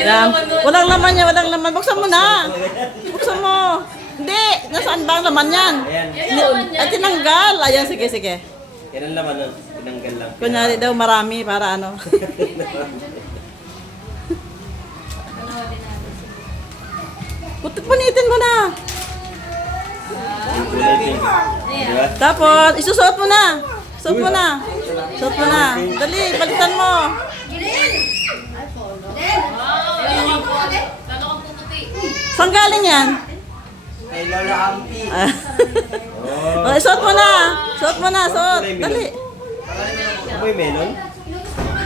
Yan. Walang laman yan, walang laman. Buksan mo na. Buksan mo. Hindi, nasaan ba ang laman yan? Ay, tinanggal. Ayan, sige, sige. Yan ang laman nun. Tinanggal lang. Kunyari daw marami para ano. Punitin mo na. Yung kulay pink. Diba? Tapos, isusuot mo na. Suot mo na. Suot mo na. Dali, balitan mo. Saan galing yan? Kay Lola Ampi. Oh, suot mo na. Suot mo na, suot. Dali. Amoy melon?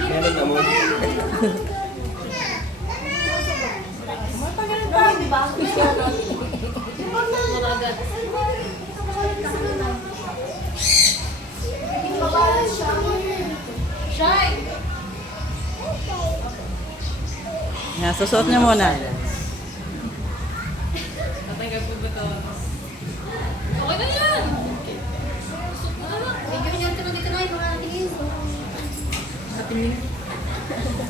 Melon amoy. Yan, susuot niyo muna. Okay na yan.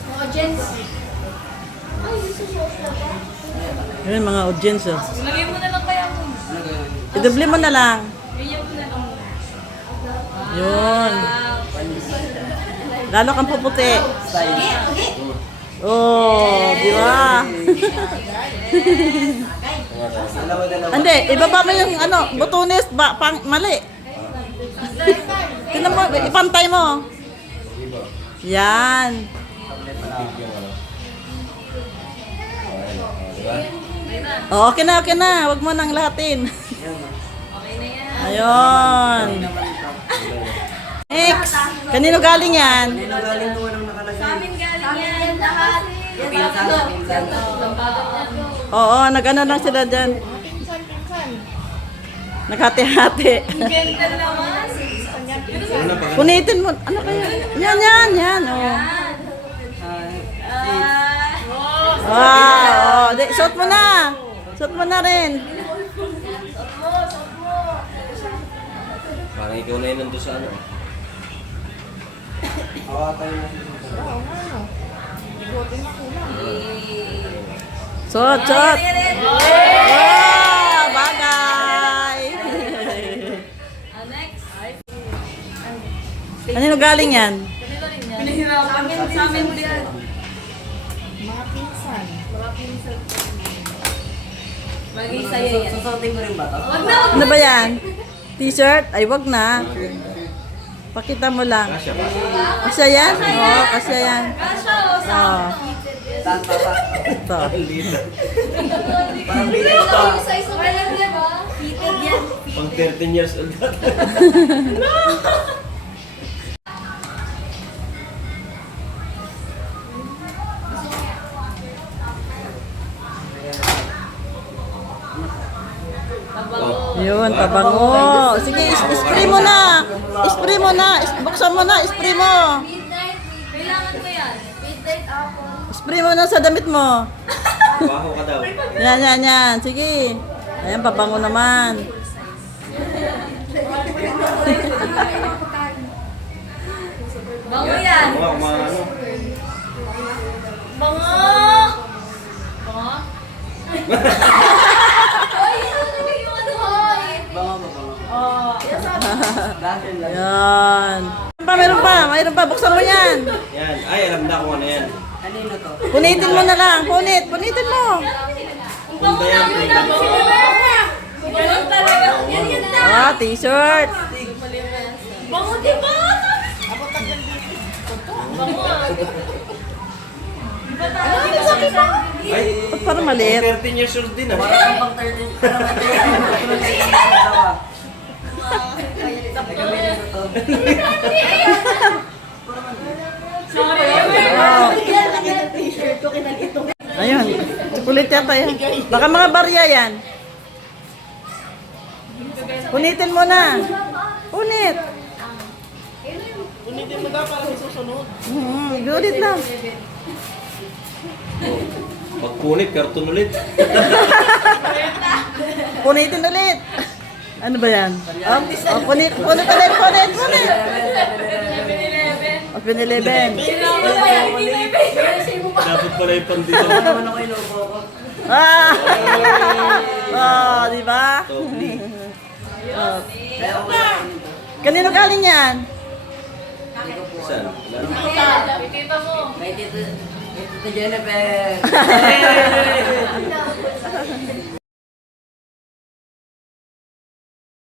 Mga gents. Yun, mga audience. Oh. Lagay mo na lang kaya mo. Idubli mo na lang. Ganyan mo na lang. Yun. Lalo kang puputi. Oh, di ba? Hindi, ibaba mo yung ano, butunis, mali. Tingnan mo, ipantay mo. Yan. Oh, okay na, okay na. Huwag mo nang lahatin. Ayun. Next. Kanino galing yan? Kanino galing mo nang nakalagay? Sa amin galing yan lahat. Pinsan. Oo, nag-ano lang sila dyan. Naghati-hati. Ganda naman. Ano na pag Punitin mo. Ano kaya? Yan, yan, yan. Oh. Wow. Oh, suot mo na. Suot mo na rin. parang ikaw na yun nandun sa ano? Hawakan mo. Suot, suot. Wow, bagay. Next. Kanino galing yan? Pinahirapan sa amin din. Mga pinsan. Mga pinsan. Bagay sa'yo yan. Susuotin mo rin ba to? Wag na, wag Ano ba yan? T-shirt? Ay, wag na. Pakita mo lang. Kasya ba? Kasya yan? Oo, kasya yan. Kasha o sa Oo. Saan pa pa? Ito. Dito. Parang bilis pa. Sa isang lang, di ba? Fitted yan. Pang 13 years old na. Yun, pabango. Sige, spray mo na. Spray mo na. Buksan mo na, spray mo. Midnight. Kailangan ko yan. Midnight apple. Spray mo na sa damit mo. Baho ka daw. Yan, yan, yan. Sige. Ayan, pabango naman. Bango yan. Mga ano? Bango! Bango? Ay, ano yung ano? Bango ba bango? Oh. Dahil lang. Yan. Mayroon pa, mayroon pa. Buksan mo yan. Yan. Ay, alam na kung ano yan. Kanino to? Punitin mo na lang. Punitin mo. Kung ba yan? Bango talaga. Yan yun na. Ah, t-shirt. Bango, di ba? Bango ah. Ay, Parang maliit. 13 years old din ah. Parang pang 13. Parang pang 13. Ay, gamitin ko to. Ayun. Kulit yata yan. Baka mga barya yan. Punitin mo na. Punit. Punitin mo daw para may susunod. Gulit lang. Pagpunit, karton ulit. Punitin ulit. Ano ba yan? Punit ulit. Open 11. Sino ba yan? Hindi na ibig. Sino ba? Inabot pala yung pandito. Ako naman ako inuupo ko. Ah! Oh, di ba? Totally. Oh. Kaya ako kaya ako nito. Kanino galing yan? Hindi ko po. Saan? Wala. Tita mo. Kay Tito Jennifer.